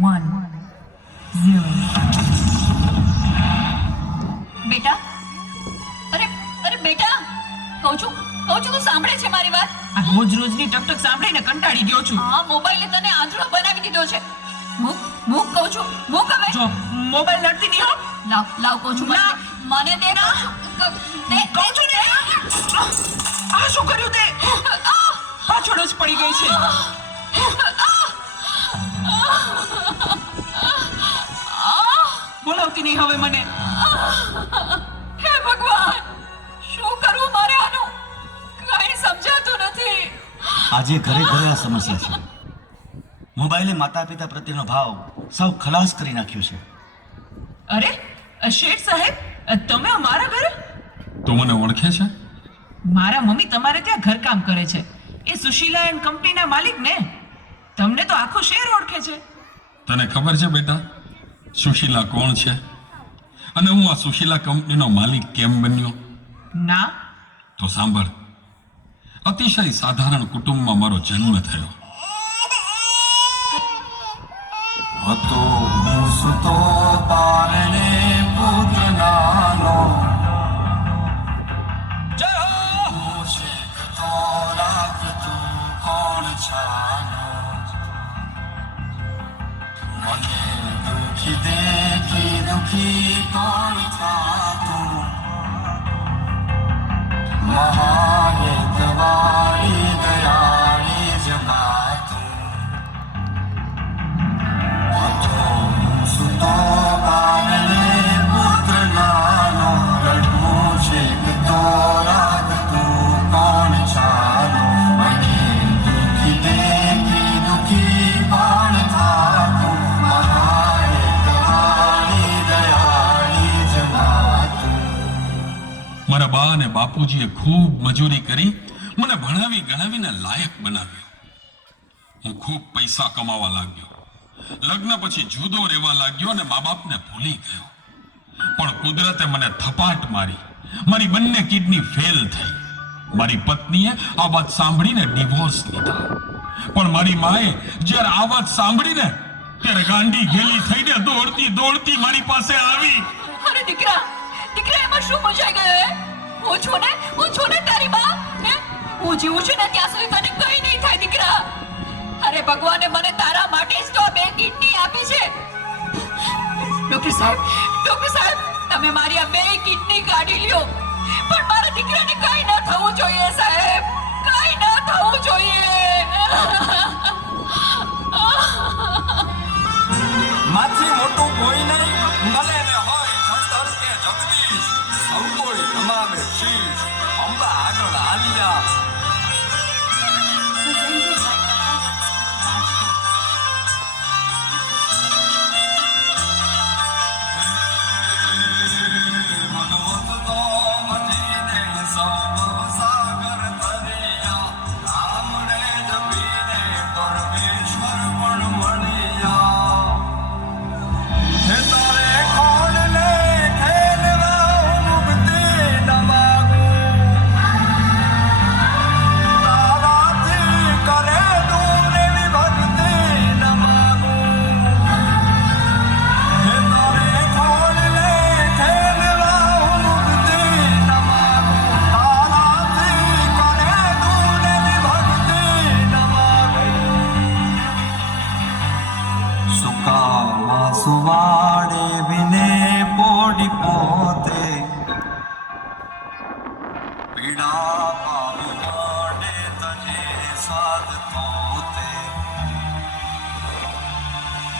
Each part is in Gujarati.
1 0. બેટા, અરે અરે બેટા, કહું છું તું સાંભળે છે મારી વાત? આ રોજની ટકટક સાંભળીને કંટાળી ગયો છું. આ મોબાઈલે તને આંધળો બનાવી દીધો છે. મૂક કહું છું, મૂક હવે. જો મોબાઈલ લડતી નહીં હો. લાવ કહું છું, ના. મને દે ના. કહું છું ને. આ શું કર્યું તે? પાછળ જ પડી ગઈ છે. બોલાવતી નહીં હવે મને. હે ભગવાન, શું કરવું મારે આનું? કઈ સમજાતું નથી. આજે ઘરે ઘરે આ સમસ્યા છે. મોબાઈલે માતા પિતા પ્રત્યેનો ભાવ સૌ ખલાસ કરી નાખ્યો છે. અરે શેઠ સાહેબ, તમે અમારા ઘરે? તું મને ઓળખે છે? મારા મમ્મી તમારે ત્યાં ઘરકામ કરે છે. એ સુશીલા એન્ડ કંપનીના માલિક ને. તમને તો આખો શહેર ઓળખે છે. તને ખબર છે બેટા સુશીલા કોણ છે અને હું આ સુશીલા કંપનીનો માલિક કેમ બન્યો? ના. તો સાંભળ. અતિશય સાધારણ કુટુંબમાં મારો જન્મ થયો હતો. હું સુતો પારણે પુત્ર નાનો, જય હો. તો રાખતું કોણ છાનો. મને દુખી દેખી દુખી કોણ થાતું. મહાહેતવાળી દયાળી જમાતું. સુતો બારણે પુત્ર નાનો, લડવું છે તો રાખતું કોણ છાનો. મને દુખી દેખી દુખી કોણ થાતું. મહાહેતવાળી દયાળી જમાતું. મારા બા અને બાપુજીએ ખૂબ મજૂરી કરી મને ભણાવી ગણાવીને લાયક બનાવ્યો. હું ખૂબ પૈસા કમાવા લાગ્યો. લગ્ન પછી જુદો રહેવા લાગ્યો અને મા બાપને ભૂલી ગયો. પણ કુદરતે મને થપાટ મારી. મારી બંને કિડની ફેલ થઈ. મારી પત્નીએ આ વાત સાંભળીને ડિવોર્સ લીધા. પણ મારી માએ જ્યારે આ વાત સાંભળીને ત્યારે ગાંડી ગેલી થઈને દોડતી મારી પાસે આવી. અરે દીકરા, એમાં શું મૂંઝાઈ ગયો હે? હું છું ને તારી બા. હે? હું જીવું છું ને ત્યાં સુધી તને કઈ નહીં થાય દીકરા. અરે ભગવાને મને તારા માટે જ તો 2 કિડની આપી છે. ડોક્ટર સાહેબ, તમે મારી આ 2 કિડની કાઢી લ્યો. પણ મારા દીકરાને કઈ ન થવું જોઈએ સાહેબ, કઈ ન થવું જોઈએ. માથી મોટું કોઈ નહીં, ભલે ને હોય જળધર કે જગદીશ. સૌ કોઈ નમાવે શીશ, અંબા આગળ આલિયા. ભગવત તો મજીને સૌ સાગર તરિયા. રામને જપીને પરમેશ્વર પણ મળ્યા. હે તારે ખોડલે ખેલવા મુક્તિ ન માગું. તારાથી કરે દૂર એવી ભક્તિ ન માગું. હે તારે ખોડલે ખેલવા મુક્તિ ન માગું. તારાથી કરે દૂર એવી ભક્તિ ન માગું. સુકામાં સુવાડે વિને પોડી પોતે. પીડા પાવી મોડે તને સાધતો તે.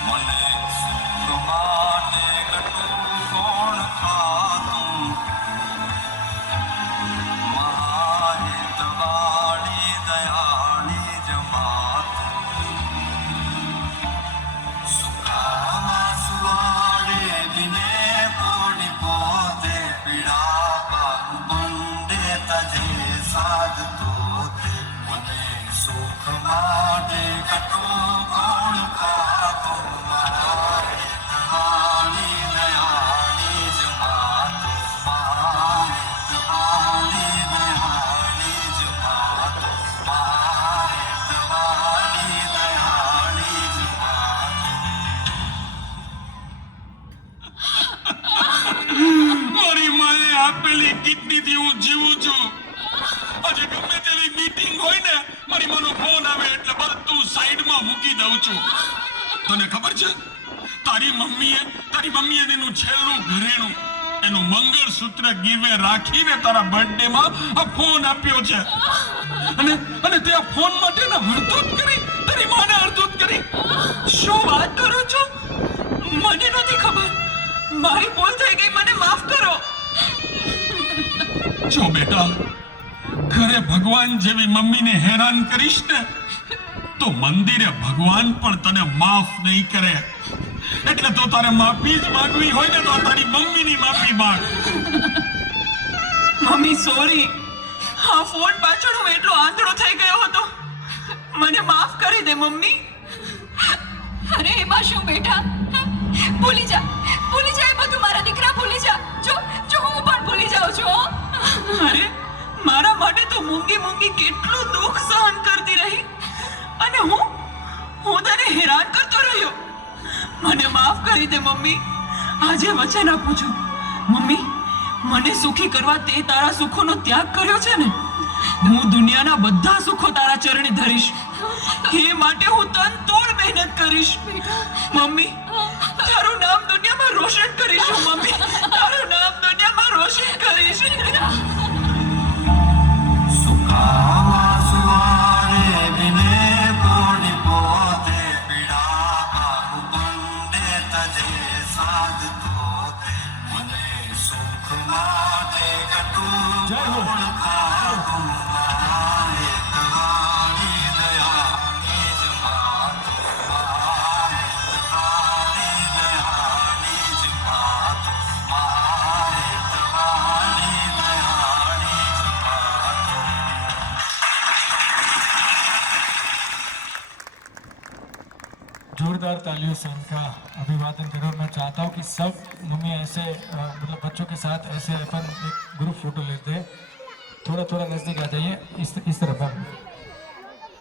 મને સુખ માટે ગટું કોણ ખાતું. મહાહેતવાળી દયાળી જમાતું. સુખામાં સુવાડે વિને પોડી પોતે. પીડા પાવું બંડે તજે સાધ આપેલી કિડનીથી હું જીવું છું. આજે ગમે તેવી મીટિંગ હોય ને, મારી માનો ફોન આવે એટલે બધું સાઈડમાં મૂકી દઉં છું. તને ખબર છે, તારી મમ્મીએ એનું છેલ્લું ઘરેણું, એનું મંગળસૂત્ર ગીરવે રાખીને તારા બર્થડેમાં આ ફોન આપ્યો છે. અને તે આ ફોન માટે હડધૂત કરી, તારી માને હડધૂત કરી. શું વાત કરો છો? મને નથી ખબર. મારી ભૂલ થઈ ગઈ, મને માફ કરો. જો બેટા, ઘરે ભગવાન જેવી મમ્મીને હેરાન કરીશ ને તો મંદિરે ભગવાન પણ તને માફ નહીં કરે. એટલે તો તારે માફી જ માંગવી હોય ને તો તારી મમ્મીની માફી માંગ. Mummy sorry. હા, ફોન પાછળ હું એટલો આંધળો થઈ ગયો હતો. મને માફ કરી દે મમ્મી. અરે એમાં શું બેટા, ભૂલી જા એ બધું. મારા દીકરા ભૂલી જા. જો હું પણ ભૂલી જાઉં છું. અરે મારા માટે તો મૂંગી કેટલું દુઃખ સહન કરતી રહી, અને હું તને હેરાન કરતો રહ્યો. મને માફ કરી દે મમ્મી. આજે વચન આપું છું મમ્મી, મને સુખી કરવા તે તારા સુખોનો ત્યાગ કર્યો છે ને, હું દુનિયાના બધા સુખો તારા ચરણે ધરીશ. એ માટે હું તન તોડ મહેનત કરીશ મમ્મી. તારું નામ દુનિયામાં રોશન કરીશું મમ્મી. તારું નામ દુનિયામાં રોશન કરીશ. जोरदार तालियों से इनका अभिवादन करो. मैं चाहता हूँ कि सब मम्मी ऐसे मतलब बच्चों के साथ ऐसे अपन एक ग्रुप फोटो लेते हैं. थोड़ा नजदीक आ जाइए. इस तरफ हम